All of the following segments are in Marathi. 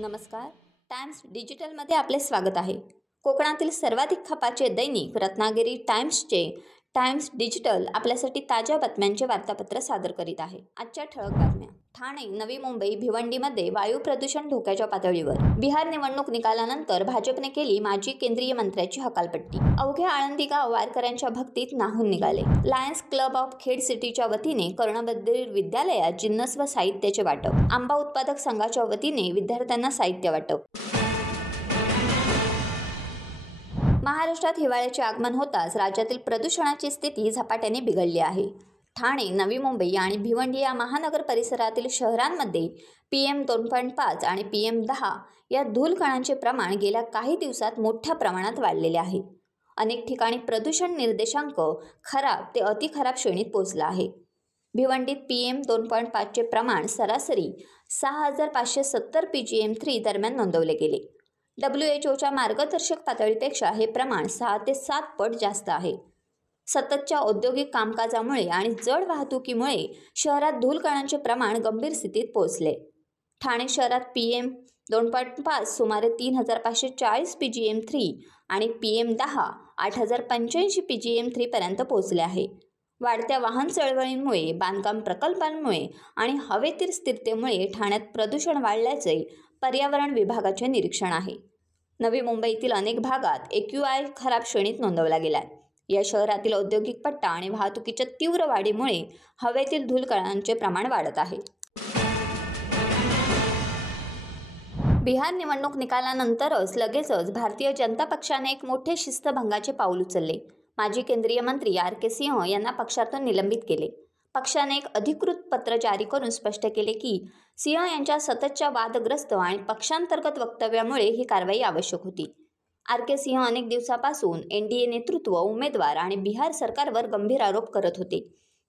नमस्कार. टाइम्स डिजिटलमध्ये आपले स्वागत आहे. कोकणातील सर्वाधिक खपाचे दैनिक रत्नागिरी टाइम्सचे टाइम्स डिजिटल आपल्यासाठी ताज्या बातम्यांचे वार्तापत्र सादर करीत आहे. आजच्या ठळक बातम्या. ठाणे, नवी मुंबई, भिवंडीमध्ये वायू प्रदूषण धोक्याच्या पातळीवर. बिहार निवडणूक निकालानंतर भाजपने केली माजी केंद्रीय मंत्र्याची हकालपट्टी. अवघे आळंदी गाव वारकऱ्यांच्या भक्तीत न्हाऊन निघाले. लायन्स क्लब ऑफ खेड सिटीच्या वतीने कर्णबधीर विद्यालयात जिन्नस व साहित्याचे वाटप. आंबा उत्पादक संघाच्या वतीने विद्यार्थ्यांना साहित्य वाटप. महाराष्ट्रात हिवाळ्याचे आगमन होताच राज्यातील प्रदूषणाची स्थिती झपाट्याने बिघडली आहे. ठाणे, नवी मुंबई आणि भिवंडी या महानगर परिसरातील शहरांमध्ये PM 2.5 आणि PM 10 या धूलकणांचे प्रमाण गेल्या काही दिवसात मोठ्या प्रमाणात वाढलेले आहे. अनेक ठिकाणी प्रदूषण निर्देशांक खराब ते अतिखराब श्रेणीत पोहोचला आहे. भिवंडीत PM 2.5 चे प्रमाण सरासरी 6,570 PGM3 दरम्यान नोंदवले गेले. WHOच्या मार्गदर्शक पातळीपेक्षा हे प्रमाण 6 ते 7 पट जास्त आहे. सततच्या औद्योगिक कामकाजामुळे आणि जड वाहतुकीमुळे शहरात धूलकणांचे प्रमाण गंभीर स्थितीत पोहोचले. ठाणे शहरात PM 2.5 सुमारे 3,540 PGM3 आणि PM 10 8,085 PGM3 पर्यंत पोहोचले आहे. वाढत्या वाहन चळवळींमुळे, बांधकाम प्रकल्पांमुळे आणि हवेतील स्थिरतेमुळे ठाण्यात प्रदूषण वाढल्याचे पर्यावरण विभागाचे निरीक्षण आहे. नवी मुंबईतील अनेक भागात AQI खराब श्रेणीत नोंदवला गेलाय. या शहरातील औद्योगिक पट्टा आणि वाहतुकीच्या तीव्र वाढीमुळे हवेतील धूलकणांचे प्रमाण वाढत आहे. बिहार निवडणूक निकालानंतरच लगेचच भारतीय जनता पक्षाने एक मोठे शिस्तभंगाचे पाऊल उचलले. माजी केंद्रीय मंत्री RK सिंह यांना पक्षातून निलंबित केले. पक्षाने एक अधिकृत पत्र जारी करून स्पष्ट केले की सिंह यांच्या सततच्या वादग्रस्त आणि पक्षांतर्गत वक्तव्यामुळे ही कारवाई आवश्यक होती. RK सिंह अनेक दिवसापासून NDA नेतृत्व, उमेदवार आणि बिहार सरकारवर गंभीर आरोप करत होते.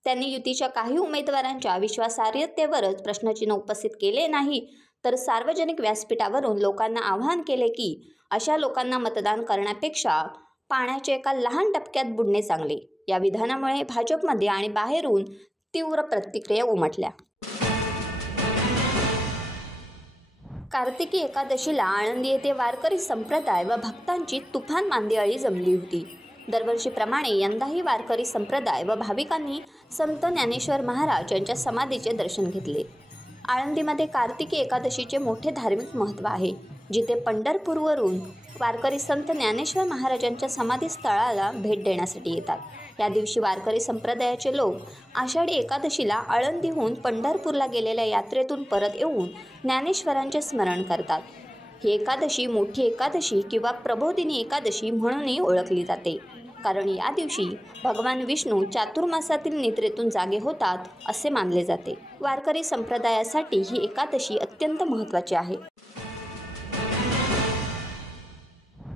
त्यांनी युतीच्या काही उमेदवारांच्या विश्वासार्हतेवरच प्रश्नचिन्ह उपस्थित केले नाही, तर सार्वजनिक व्यासपीठावरून लोकांना आवाहन केले की अशा लोकांना मतदान करण्यापेक्षा पाण्याच्या एका लहान टपक्यात बुडणे चांगले. या विधानामुळे भाजपमध्ये आणि बाहेरून तीव्र प्रतिक्रिया उमटल्या. कार्तिकी एकादशीला आळंदी येथे वारकरी संप्रदाय व भक्तांची तुफान मांदियाळी जमली होती. दरवर्षीप्रमाणे यंदाही वारकरी संप्रदाय व भाविकांनी संत ज्ञानेश्वर महाराज यांच्या समाधीचे दर्शन घेतले. आळंदीमध्ये कार्तिकी एकादशीचे मोठे धार्मिक महत्त्व आहे, जिथे पंढरपूरवरून वारकरी संत ज्ञानेश्वर महाराजांच्या समाधीस्थळाला भेट देण्यासाठी येतात. या दिवशी वारकरी संप्रदायाचे लोक आषाढी एकादशीला आळंदीहून पंढरपूरला गेलेल्या यात्रेतून परत येऊन ज्ञानेश्वरांचे स्मरण करतात. ही एकादशी मोठी एकादशी किंवा प्रबोधिनी एकादशी म्हणूनही ओळखली जाते, कारण या दिवशी भगवान विष्णू चातुर्मासातील निद्रेतून जागे होतात असे मानले जाते. वारकरी संप्रदायासाठी ही एकादशी अत्यंत महत्त्वाची आहे.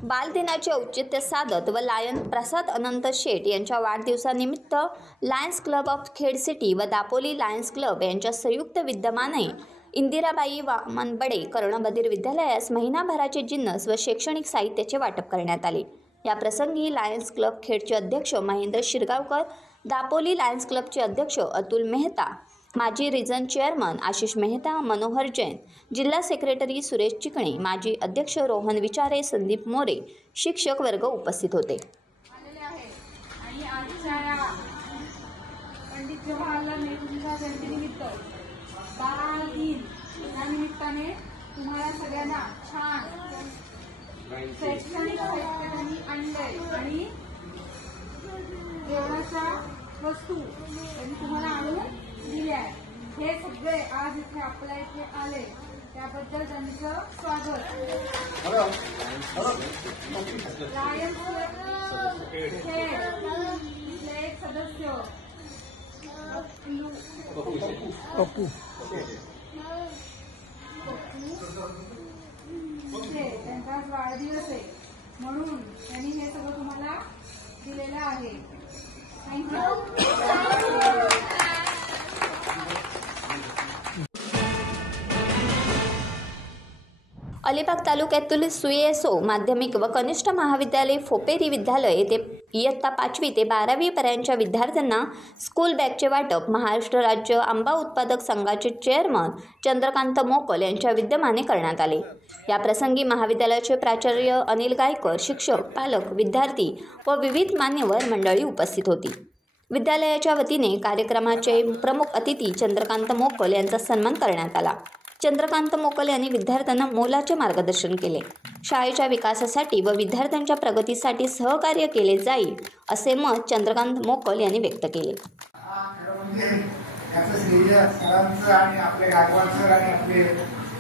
बालदिनाचे औचित्य साधत व लायन प्रसाद अनंत शेठ यांच्या वाढदिवसानिमित्त Lions Club of Khed city व दापोली लायन्स क्लब यांच्या संयुक्त विद्यमाने इंदिराबाई वामन बडे कर्णबधीर विद्यालयास महिनाभराचे जिन्नस व शैक्षणिक साहित्याचे वाटप करण्यात आले. या प्रसंगी लायन्स क्लब खेडचे अध्यक्ष महेंद्र शिरगावकर, दापोली लायन्स क्लबचे अध्यक्ष अतुल मेहता, माजी रिजन चेअरमन आशिष मेहता, मनोहर जैन, जिल्हा सेक्रेटरी सुरेश चिकणे, माजी अध्यक्ष रोहन विचारे, संदीप मोरे, शिक्षक वर्ग उपस्थित होते. आणि आजच्या पंडित जवाहरलाल नेहरूंच्या जयंतीनिमित्त बाल दिन या निमित्ताने तुम्हाला सगळ्यांना छान शैक्षणिक साहित्य त्यांनी आणले आणि जेवणाच्या वस्तू त्यांनी तुम्हाला आणून दिल्या. हे सगळे आज इथे आपल्या इथे आले त्याबद्दल त्यांचं स्वागत. लायन्स क्लबचे एक सदस्य त्यांचा वाढदिवस आहे म्हणून त्यांनी हे सगळं तुम्हाला दिलेलं आहे. थँक्यू. अलिबाग तालुक्यातील सुएसो माध्यमिक व कनिष्ठ महाविद्यालय फोपेरी विद्यालय येथे इयत्ता 5वी ते 12वी पर्यंतच्या विद्यार्थ्यांना स्कूल बॅगचे वाटप महाराष्ट्र राज्य आंबा उत्पादक संघाचे चेअरमन चंद्रकांत मोकल यांच्या विद्यमाने करण्यात आले। या प्रसंगी महाविद्यालयाचे प्राचार्य अनिल गायकर, शिक्षक, पालक, विद्यार्थी व विविध मान्यवर मंडळी उपस्थित होती। विद्यालयाच्या वतीने कार्यक्रमाचे प्रमुख अतिथी चंद्रकांत मोकल यांचा सन्मान करण्यात आला। चंद्रकांत मोकल यांनी विद्यार्थ्यांना मोलाचे मार्गदर्शन केले। शाळेच्या विकासासाठी व विद्यार्थ्यांच्या प्रगतीसाठी सहकार्य केले जाईल असे मत चंद्रकांत मोकल यांनी व्यक्त केले।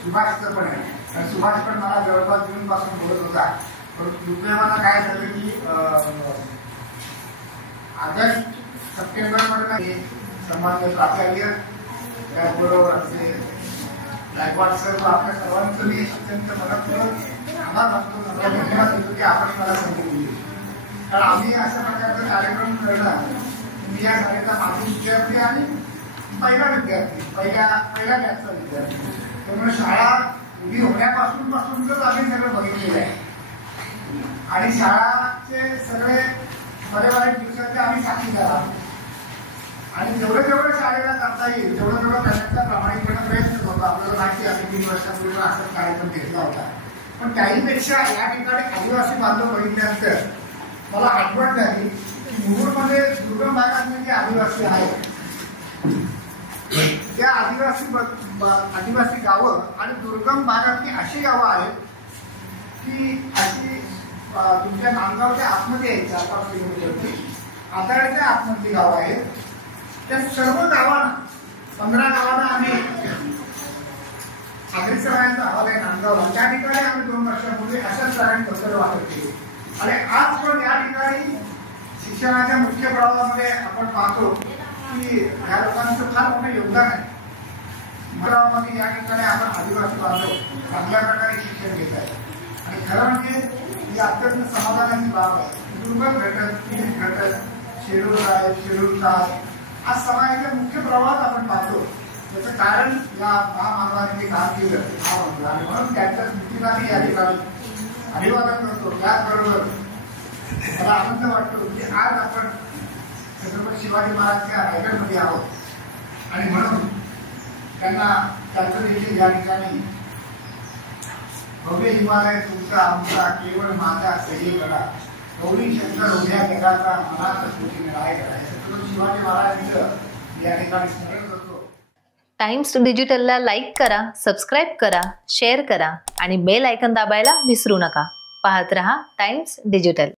सुभाष पण मला जवळपास जून पासून बोलत होता, पण दुर्दैवानं काय झालं की ऑगस्ट सप्टेंबरमध्ये संबंध प्राचार्य त्याचबरोबर असे गायकवाड सर आपल्या सर्वांचं मी अत्यंत मनपूर्वक आभार मानतो, धन्यवाद देतो की आपण मला संधी दिली। कारण आम्ही अशा प्रकारचा कार्यक्रम करणं, मी या शाळेचा माजी विद्यार्थी आणि पहिला बॅचचा विद्यार्थी, त्यामुळे शाळा उभी होण्यापासूनच आम्ही सगळं बघितलेलं आहे आणि शाळाचे सगळे बरे वाईट दिवसाचे आम्ही साक्षीदार आहोत आणि जेवढं शाळेला करता येईल तेवढं करण्याचा प्रामाणिकपणे प्रयत्न होता। आपल्याला माहिती आहे 3 वर्षापूर्वी असाच कार्यक्रम घेतला होता, पण त्याहीपेक्षा या ठिकाणी आदिवासी बांधव बघितल्यानंतर मला आठवण झाली की मुरुडमध्ये दुर्गम भागातले जे आदिवासी आहेत त्या आदिवासी गावं आणि दुर्गम भागातली अशी गावं आहेत की अशी तुमच्या नांदगावच्या आतमध्ये आहेत 4-5 किलोमीटरची आताड्याच्या आतमधली गावं आहेत। त्या सर्व गावांना 15 गावांना आम्ही आग्रेसरायांचा अहवाल आहे नांदगावला, त्या ठिकाणी आम्ही 2 वर्षापूर्वी अशाच प्रकारे पत्र वाटप केले आणि आज पण या ठिकाणी शिक्षणाच्या मुख्य प्रवाहामध्ये आपण पाहतो की या लोकांचं फार मोठं योगदान आहे। गावामध्ये या ठिकाणी आपण आदिवासी बांधव चांगल्या प्रकारे शिक्षण घेत आहे आणि खरं म्हणजे ही अत्यंत समाधानाची बाब आहे। दुर्गम घटक शेरूर आहे, शेरूरचा आज समाजाच्या मुख्य प्रवाहात आपण पाहतो, त्याचं कारण या महामानवाने जे काम केलं आणि म्हणून त्यांच्या स्मृतीलाही या ठिकाणी अभिवादन करतो। त्याचबरोबर मला आनंद वाटतो की आज आपण छत्रपती शिवाजी महाराजच्या रायगडमध्ये आहोत आणि म्हणून त्यांना त्यांचं देखील या ठिकाणी भव्य हिमालय तुमचा आमचा केवळ माझा सह्य करा गौरी शंकर उभ्या जगाचा मनात स्फूर्तीने राय करा, छत्रपती शिवाजी महाराजांचं या ठिकाणी स्मरण करतो। टाइम्स डिजिटलला लाईक करा, सबस्क्राईब करा, शेअर करा आणि बेल आयकॉन दाबायला विसरू नका। पाहत रहा टाइम्स डिजिटल।